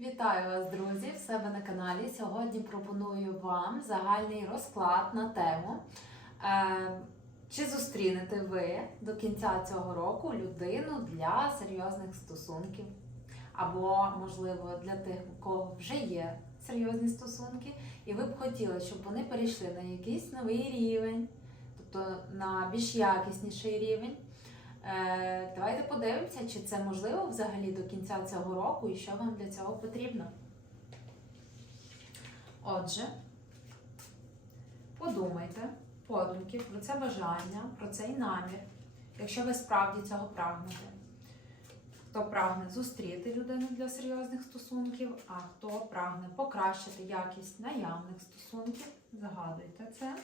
Вітаю вас, друзі, в себе на каналі. Сьогодні пропоную вам загальний розклад на тему. Е, чи зустрінете ви до кінця цього року людину для серйозних стосунків? Або, можливо, для тих, у кого вже є серйозні стосунки, і ви б хотіли, щоб вони перейшли на якийсь новий рівень, тобто на більш якісніший рівень. Е, Давайте подивимося, чи це можливо взагалі до кінця цього року і що вам для цього потрібно. Отже, подумайте, подумки про це бажання, про цей намір, якщо ви справді цього прагнете. Хто прагне зустріти людину для серйозних стосунків, а хто прагне покращити якість наявних стосунків, загадуйте це.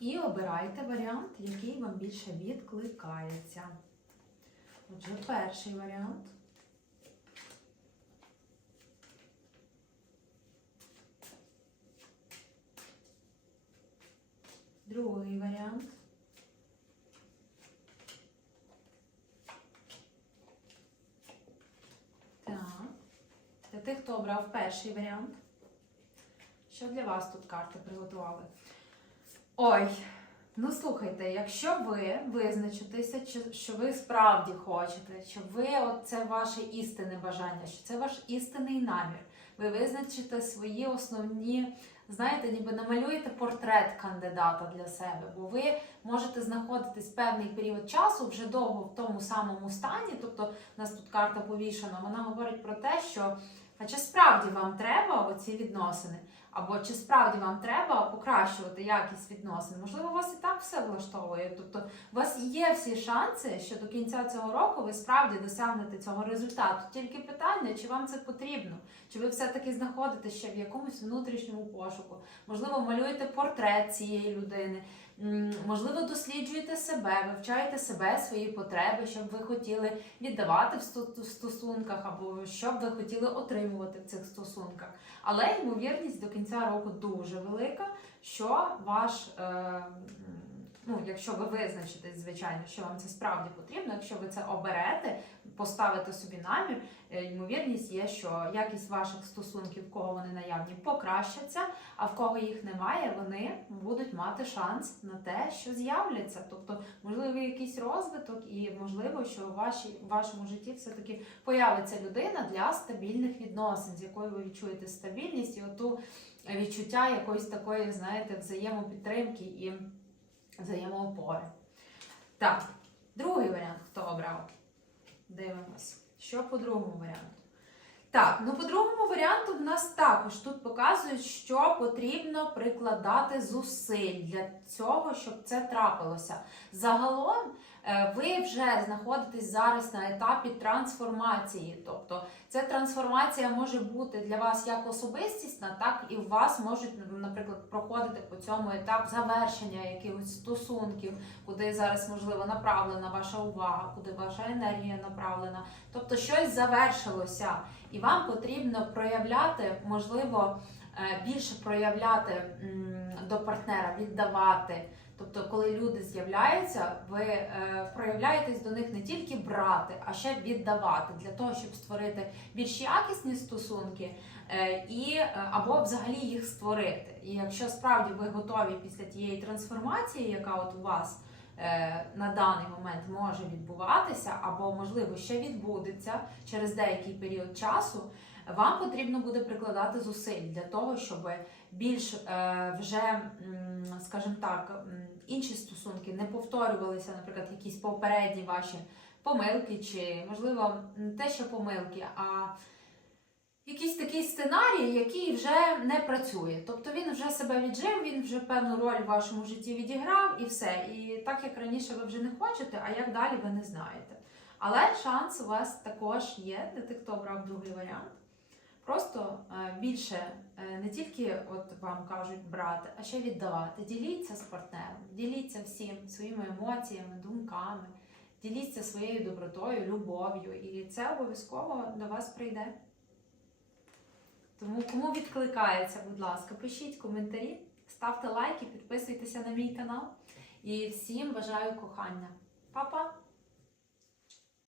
І обирайте варіант, який вам більше відкликається. Отже, перший варіант. Другий варіант. Так. Для тих, хто обрав перший варіант. Що для вас тут карти приготували? Ой, ну слухайте, якщо ви визначитеся, чи- що ви справді хочете, що ви от це ваше істинне бажання, що це ваш істинний намір, ви визначите свої основні, знаєте, ніби намалюєте портрет кандидата для себе, бо ви можете знаходитись певний період часу вже довго в тому самому стані. Тобто, у нас тут карта повішена, вона говорить про те, що а чи справді вам треба оці відносини? Або чи справді вам треба покращувати якість відносин? Можливо, вас і так все влаштовує. Тобто, у вас є всі шанси, що до кінця цього року ви справді досягнете цього результату. Тільки питання, чи вам це потрібно, чи ви все-таки знаходите ще в якомусь внутрішньому пошуку? Можливо, малюєте портрет цієї людини. Можливо, досліджуєте себе, вивчаєте себе, свої потреби, що б ви хотіли віддавати в стосунках, або що б ви хотіли отримувати в цих стосунках. Але ймовірність до кінця року дуже велика, що ваш, е, ну, якщо ви визначитесь, звичайно, що вам це справді потрібно, якщо ви це оберете, поставите собі намір, е, ймовірність є, що якість ваших стосунків, в кого вони наявні, покращаться, а в кого їх немає, вони будуть мати шанс на те, що з'являться. Тобто, можливо, якийсь розвиток, і можливо, що в, вашій, в вашому житті все-таки появиться людина для стабільних відносин, з якою ви відчуєте стабільність і оту відчуття якоїсь такої, знаєте, взаємопідтримки і взаємоопори. Так, другий варіант, хто обрав? Дивимось. Що по другому варіанту? Так, ну по другому варіанту в нас також тут показують, що потрібно прикладати зусиль для цього, щоб це трапилося. Загалом ви вже знаходитесь зараз на етапі трансформації. Тобто ця трансформація може бути для вас як особистісна, так і у вас можуть, наприклад, проходити по цьому етап завершення якихось стосунків, куди зараз можливо направлена ваша увага, куди ваша енергія направлена. Тобто щось завершилося, і вам потрібно проявляти, можливо, е, більше проявляти до партнера, віддавати. Тобто, коли люди з'являються, ви е, проявляєтесь до них не тільки брати, а ще віддавати для того, щоб створити більш якісні стосунки е, і е, або взагалі їх створити. І якщо справді ви готові після тієї трансформації, яка от у вас е, на даний момент може відбуватися, або можливо ще відбудеться через деякий період часу. Вам потрібно буде прикладати зусиль для того, щоб більш е, вже, скажімо так, інші стосунки не повторювалися, наприклад, якісь попередні ваші помилки, чи можливо не те, що помилки, а якийсь такий сценарій, який вже не працює. Тобто він вже себе віджив, він вже певну роль в вашому житті відіграв і все. І так як раніше ви вже не хочете, а як далі ви не знаєте. Але шанс у вас також є тих, хто обрав другий варіант. Просто е, більше е, не тільки от вам кажуть брати, а ще віддавати. Діліться з партнером, діліться всім своїми емоціями, думками, діліться своєю добротою, любов'ю, і це обов'язково до вас прийде. Тому кому відкликається, будь ласка, пишіть коментарі, ставте лайки, підписуйтеся на мій канал. І всім бажаю кохання. Па-па!